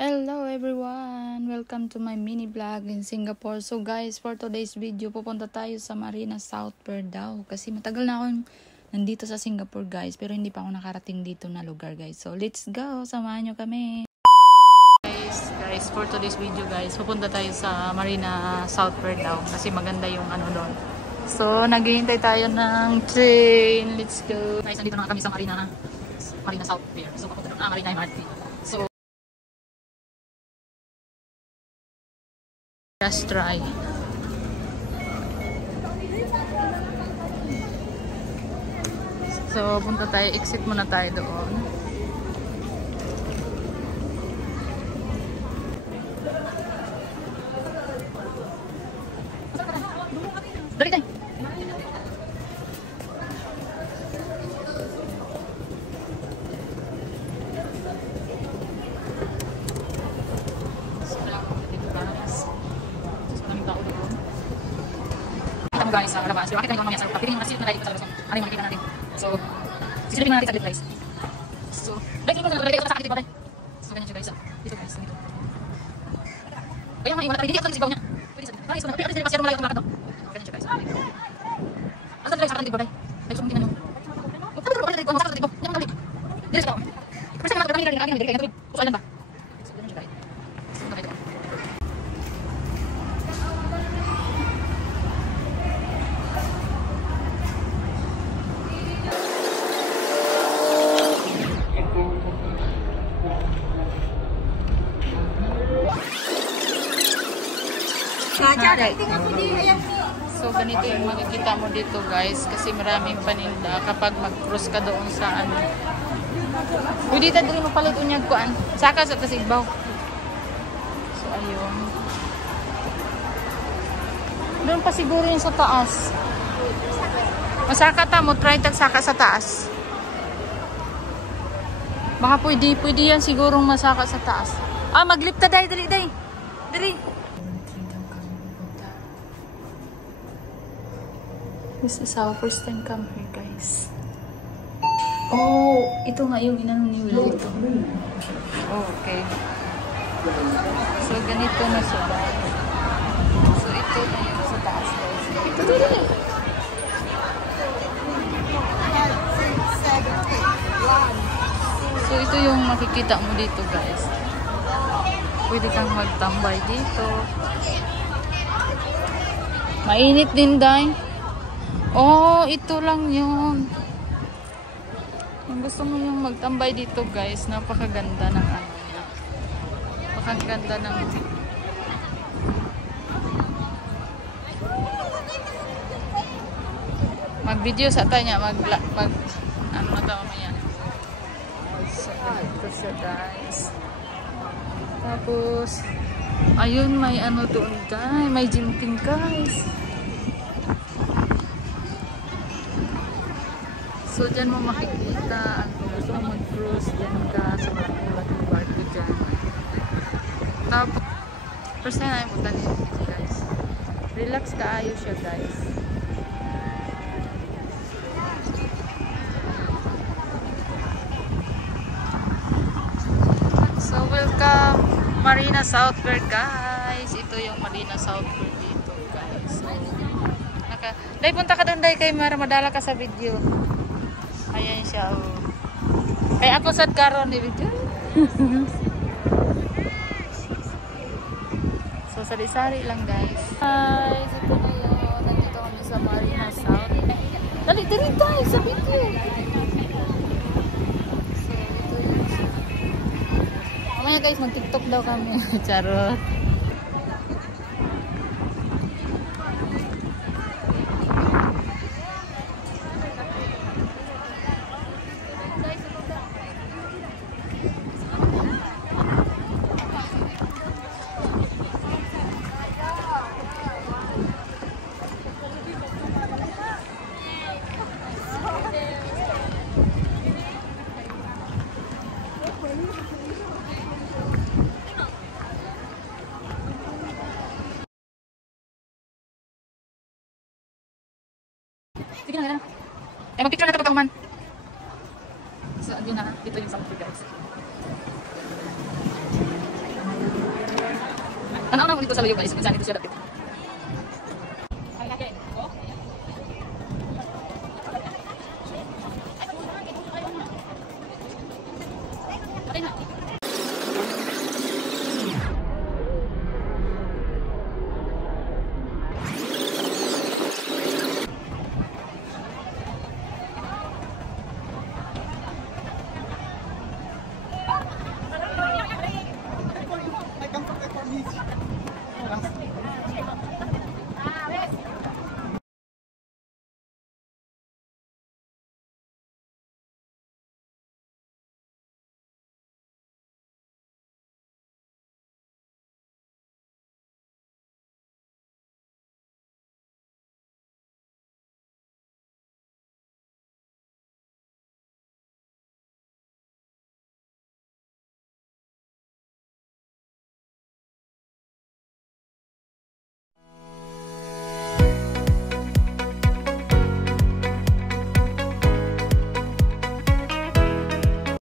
Hello everyone! Welcome to my mini vlog in Singapore. So guys, for today's video, pupunta tayo sa Marina South Pier daw. Kasi matagal na akong nandito sa Singapore guys, pero hindi pa ako nakarating dito na lugar guys. So let's go! Samahan nyo kami! Guys, for today's video guys, pupunta tayo sa Marina South Pier daw. Kasi maganda yung ano doon. So naghihintay tayo ng train. Let's go! Guys, nandito na kami sa Marina South Pier. So papunta doon, Marina MRT. So just try. So, punta tayo. Exit muna tayo doon. Dali tayo. Guys, sa labas. So, bakit kayo mamaya sa papiling na seat na dahil sa labas? Ano yung makikita natin? So, sisilipin natin sa grid guys. So, guys, dito na sa sakit dito ba? So, ganyan siya guys. Dito guys, dito. Kaya nga, wala tayo. Hindi ako nagsigaw niya. Pwede sa guys, pwede sa masyadong malayo itong lakad no? Ganyan siya guys. Asa guys, sakit dito ba? Guys, kung tingnan nyo. Huwag ka dito, sakit dito. Hindi ako nabalik. Dito siya. First time natin kami dito. Puso alam ba? So, ganyan siya guys. So, ganyan ito. So ganito yung makikita mo dito guys kasi maraming paninda kapag mag-cross ka doon sa ano. Pwede ta diri mo palit unyag kuan. Saka sa Tasigbaw. So ayun. Doon pa siguro yung sa taas. Masaka ta mo try tag saka sa taas. Baka pwede yan sigurong masaka sa taas. Ah, maglip ta dai dali. Dali. This is our first time come here, guys. Oh, ito nga yung inano ni Will dito. Oh, okay. So, ganito na siya. So, ito na yung sa taas, guys. Ito din. So, ito yung makikita mo dito, guys. Pwede kang magtambay dito. Mainit din, Day. Oh, ito lang yun. Kung gusto mo yung magtambay dito guys, napakaganda ng ano niya. Napakaganda ng mag-video sa tayo niya, ano na tawag mo yan. So, ito siya guys. Tapos, ayun, may ano doon guys. May jimping guys. So, dyan mo makikita ang gusto mo mag-cruise, dyan ka sa malaking barko dyan. Tapos, first time namin punta dito guys. Relax ka, ayos siya guys. So, welcome Marina South Pier guys. Ito yung Marina South Pier dito guys. So, Day, punta ka doon Day kay Mara, madala ka sa video. Ayan siya, oh. Kaya ako sad karon di video. So, sari-sari lang, guys. Guys, ito na yun. Nandito kami sa Marina South. Dali tayo sa video. So, ito yun siya. Mamaya, guys, mag-tiktok daw kami. Charot. Sige na. Mag-picture na ito pagkakuman. So, yun na. Dito yung South Pier, guys. Tanaw na mo dito sa layo guys, kung saan dito siya dapit.